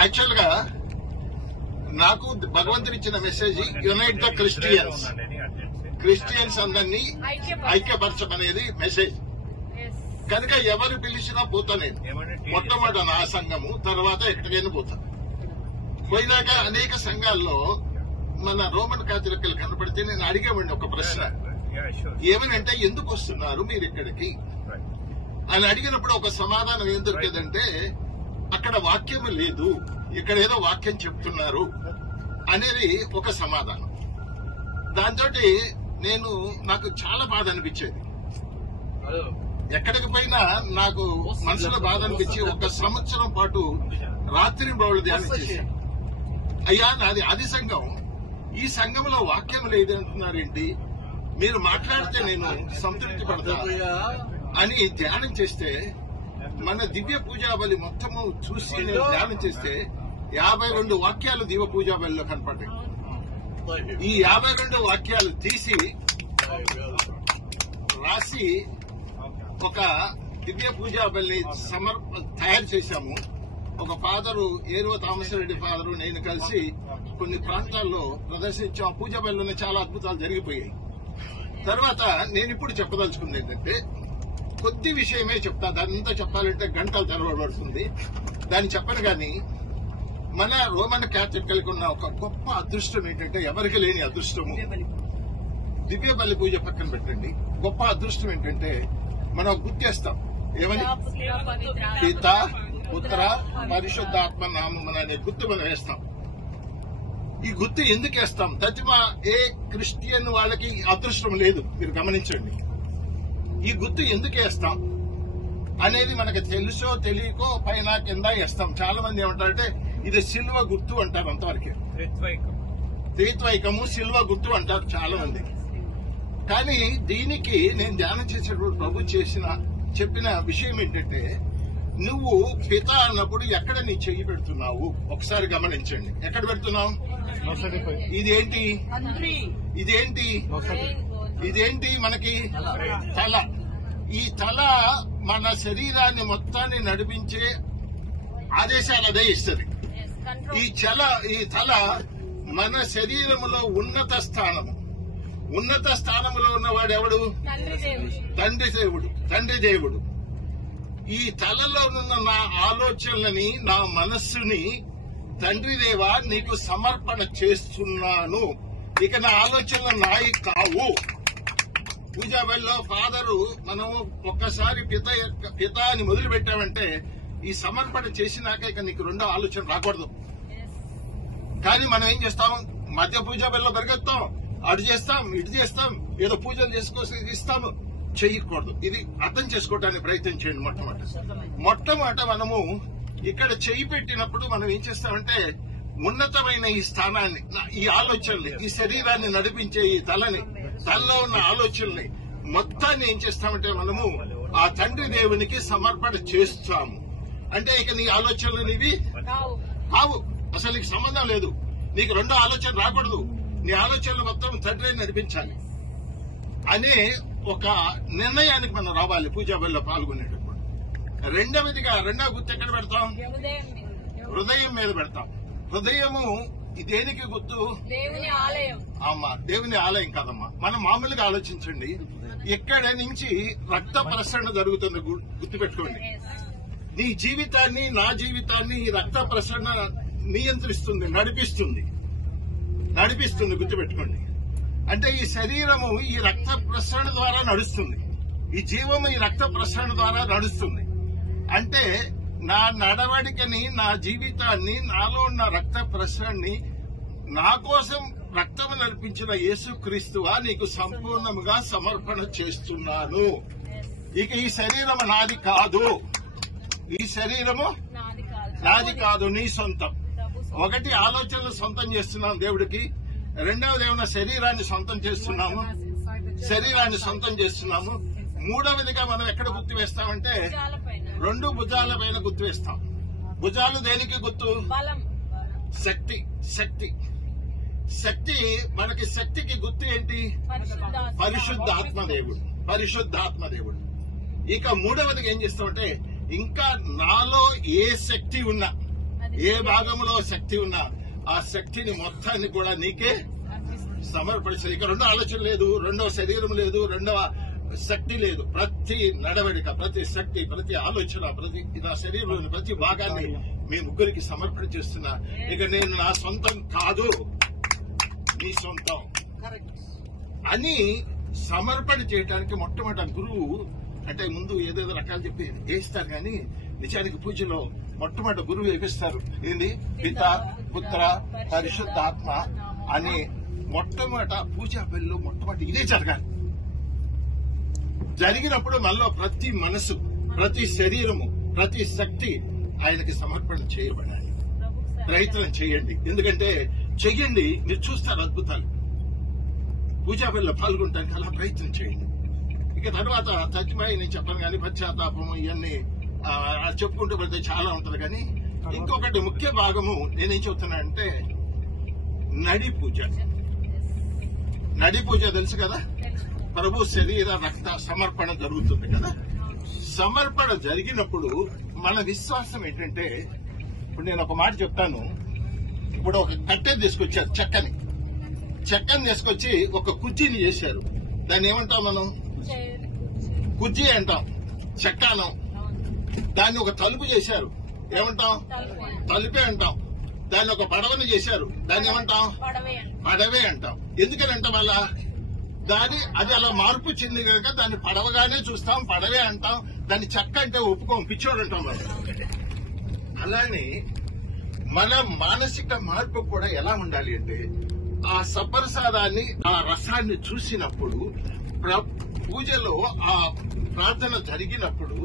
Actual గా నాకు భగవంతుడు ఇచ్చిన మెసేజ్ యునైట్ ద క్రిస్టియన్స్ అందరినీ ఐక్యపరచమనేది మెసేజ్. కనుక ఎవరు పిలిచినా పోతా నేను. మొట్టమొదట నా సంఘము, తర్వాత ఎక్కడికైనా పోతా. పోయినాక అనేక సంఘాల్లో మన రోమన్ కాథలిక్లు కనపడితే నేను అడిగేవాడిని ఒక ప్రశ్న, ఏమనంటే ఎందుకు వస్తున్నారు మీరు ఇక్కడికి అని అడిగినప్పుడు ఒక సమాధానం ఏం దొరికేదంటే, అక్కడ వాక్యం లేదు, ఇక్కడ ఏదో వాక్యం చెప్తున్నారు అనేది ఒక సమాధానం. దాంతో నాకు చాలా బాధ అనిపించేది. ఎక్కడికి పోయినా నాకు మనసులో బాధ అనిపించి 1 సంవత్సరం పాటు రాత్రి బౌళ్ళు ధ్యానం చేశాను. అయ్యా నాది ఆది సంఘం, ఈ సంఘంలో వాక్యం లేదంటున్నారేంటి, మీరు మాట్లాడితే నేను సంతృప్తి పడతా అని ధ్యానం చేస్తే, మన దివ్య పూజాబలి మొత్తము చూసి నేను ధ్యానం చేస్తే 52 వాక్యాలు దివ్య పూజాబలిలో కనపడ్డాయి. ఈ 52 వాక్యాలు తీసి రాసి ఒక దివ్య పూజాబలిని తయారు చేశాము. ఒక ఫాదరు, ఏరువ థామసరెడ్డి ఫాదరు, నేను కలిసి కొన్ని ప్రాంతాల్లో ప్రదర్శించాం. ఆ పూజాబలిలోనే చాలా అద్భుతాలు జరిగిపోయాయి. తర్వాత నేను ఇప్పుడు చెప్పదలుచుకుంది ఏంటంటే, కొద్ది విషయమే చెప్తా. దానంతా చెప్పాలంటే గంటలు తరబడుతుంది. దాన్ని చెప్పను గాని, మన రోమన్ క్యాథలిక్ ఉన్న ఒక గొప్ప అదృష్టం ఏంటంటే, ఎవరికి లేని అదృష్టము, దివ్య బలి పూజ పక్కన పెట్టండి. గొప్ప అదృష్టం ఏంటంటే, మనం గుర్తిస్తాం ఏమని, పిత పుత్ర పరిశుద్ధాత్మ నామమున అనే గుర్తు మనం వేస్తాం. ఈ గుర్తు ఎందుకు వేస్తాం? తతిమా ఏ క్రిస్టియన్ వాళ్ళకి అదృష్టం లేదు, మీరు గమనించండి. ఈ గుర్తు ఎందుకు వేస్తాం అనేది మనకు తెలుసో తెలియకో పైన కింద వేస్తాం. చాలా మంది ఏమంటారంటే ఇది సిల్వ గుర్తు అంటారు. అంతవరకే త్రిత్వైకము సిల్వ గుర్తు అంటారు చాలా మంది. కానీ దీనికి నేను ధ్యానం చేసేటప్పుడు ప్రభు చెప్పిన విషయం ఏంటంటే, నువ్వు పిత అన్నప్పుడు ఎక్కడ నీ చెయ్యి పెడుతున్నావు ఒకసారి గమనించండి. ఎక్కడ పెడుతున్నావు? ఇదేంటి ఇదేంటి ఇదేంటి మనకి తల. ఈ తల మన శరీరాన్ని మొత్తాన్ని నడిపించే ఆదేశాలు అదే ఇస్తుంది. ఈ తల మన శరీరములో ఉన్నత స్థానములో ఉన్నవాడు ఎవడు? తండ్రి దేవుడు. ఈ తలలో ఉన్న నా ఆలోచనలని, నా మనస్సుని తండ్రి దేవా నీకు సమర్పణ చేస్తున్నాను. ఇక నా ఆలోచనలు నాయి కావు. పూజాబలిలో ఫాదరు మనం ఒక్కసారి పిత అని మొదలు పెట్టామంటే, ఈ సమర్పణ చేసినాక ఇక నీకు రెండో ఆలోచన రాకూడదు. కానీ మనం ఏం చేస్తాం? మధ్య పూజాబలిలో పరిగెత్తాం, అటు చేస్తాం, ఇటు చేస్తాం, ఏదో పూజలు చేసుకోసి ఇస్తాము. చెయ్యకూడదు. ఇది అర్థం చేసుకోవడానికి ప్రయత్నం చేయండి. మొట్టమొదట మనము ఇక్కడ చెయ్యి పెట్టినప్పుడు మనం ఏం చేస్తామంటే, ఉన్నతమైన ఈ స్థానాన్ని, ఈ ఆలోచనల్ని, ఈ శరీరాన్ని నడిపించే ఈ తలలో ఉన్న ఆలోచనల్ని మొత్తాన్ని ఏం చేస్తామంటే మనము ఆ తండ్రి దేవునికి సమర్పణ చేస్తాము. అంటే ఇక నీ ఆలోచనలు నీవి కావు, అసలు నీకు సంబంధం లేదు. నీకు రెండో ఆలోచన రాకూడదు. నీ ఆలోచనలు మొత్తం తండ్రి నడిపించాలి అనే ఒక నిర్ణయానికి మనం రావాలి పూజాబలిలో పాల్గొనేటప్పుడు. రెండవ గుర్తు ఎక్కడ పెడతాం? హృదయం మీద పెడతాం. హృదయము దేనికి గుర్తు? దేవుని ఆలయం. అమ్మా, దేవుని ఆలయం కాదమ్మా. మనం మామూలుగా ఆలోచించండి. ఇక్కడ నుంచి రక్త ప్రసరణ జరుగుతుంది, గుర్తుపెట్టుకోండి. నీ జీవితాన్ని, నా జీవితాన్ని ఈ రక్త ప్రసరణ నియంత్రిస్తుంది, నడిపిస్తుంది, గుర్తుపెట్టుకోండి. అంటే ఈ శరీరము ఈ రక్త ప్రసరణ ద్వారా నడుస్తుంది, ఈ జీవము ఈ రక్త ప్రసరణ ద్వారా నడుస్తుంది. అంటే నా నడవడికని, నా జీవితాన్ని, నాలో ఉన్న రక్త ప్రసరణని నా కోసం రక్తము నడిపించిన యేసుక్రీస్తువా నీకు సంపూర్ణముగా సమర్పణ చేస్తున్నాను. ఇక ఈ శరీరము నాది కాదు, ఈ శరీరము నాది కాదు, నీ సొంతం. ఒకటి, ఆలోచనలు సొంతం చేస్తున్నాం దేవుడికి. రెండవది ఏమన్నా శరీరాన్ని సొంతం చేస్తున్నాము. మూడవదిగా మనం ఎక్కడ గుర్తు వేస్తామంటే, 2 భుజాల పైన గుర్తు వేస్తాం. భుజాలు దేనికి గుర్తు? శక్తి. మనకి శక్తికి గుర్తు ఏంటి? పరిశుద్ధాత్మ దేవుడు. ఇక మూడవదిగా ఏం చేస్తామంటే, ఇంకా నాలో ఏ శక్తి ఉన్నా ఏ భాగంలో శక్తి ఉన్నా ఆ శక్తిని మొత్తాన్ని కూడా నీకే సమర్పడిస్తారు. ఇక రెండో ఆలోచన లేదు, రెండవ శరీరం లేదు, రెండవ శక్తి లేదు. ప్రతి నడవడిక, ప్రతి శక్తి, ప్రతి ఆలోచన, ప్రతి నా శరీరంలోని ప్రతి భాగాన్ని మీ ముగ్గురికి సమర్పణ చేస్తున్నా. ఇక నేను నా సొంతం కాదు, నీ సొంతం అని సమర్పణ చేయడానికి మొట్టమొదటి గురువు అంటే ముందు ఏదేదో రకాలు చెప్పి వేస్తారు, కానీ నిజానికి పూజలో మొట్టమొదటి గురువు వేపిస్తారు. ఏంది? పిత, పుత్ర, పరిశుద్ధాత్మ అని మొట్టమొదట పూజా బలిలో మొట్టమొదటి ఇదే జరగాలి. జరిగినప్పుడు మనలో ప్రతి మనసు, ప్రతి శరీరము, ప్రతి శక్తి ఆయనకి సమర్పణ చేయబడాలి. ప్రయత్నం చేయండి, ఎందుకంటే చెయ్యండి, మీరు చూస్తారు అద్భుతాలు. పూజా బలిలో పాల్గొనడానికి అలా ప్రయత్నం చేయండి. ఇక తర్వాత తజ్మాయి నేను చెప్పను, కానీ పశ్చాత్తాపము ఇవన్నీ చెప్పుకుంటూ పెడితే చాలా ఉంటది. కానీ ఇంకొకటి ముఖ్య భాగము నేనేం చెప్తున్నా అంటే నడి పూజ. నడి పూజ తెలుసు కదా, ప్రభు శరీర రక్త సమర్పణ జరుగుతుంది కదా. సమర్పణ జరిగినప్పుడు మన విశ్వాసం ఏంటంటే, ఇప్పుడు నేను ఒక మాట చెప్తాను. ఇప్పుడు ఒక కట్టెని తీసుకొచ్చారు, చెక్కని తీసుకొచ్చి ఒక కుర్చీని చేశారు. దాన్ని ఏమంటాం మనం? కుర్చీ అంటాం, చెక్క అనం. దాన్ని ఒక తలుపు చేశారు, ఏమంటాం? తలుపే అంటాం. దాన్ని ఒక పడవని చేశారు, దాన్ని ఏమంటాం? పడవే అంటాం. ఎందుకని అంటాం అలా? అది అలా మార్పు చెంది కనుక దాన్ని పడవగానే చూస్తాం, పడవే అంటాం. దాన్ని చెక్క అంటే ఒప్పుకోం, పిచ్చోడు అంటాం మనం. అలానే మన మానసిక మార్పు కూడా ఎలా ఉండాలి అంటే, ఆ సప్రసాదాన్ని, ఆ రసాన్ని చూసినప్పుడు, పూజలో ఆ ప్రార్థన జరిగినప్పుడు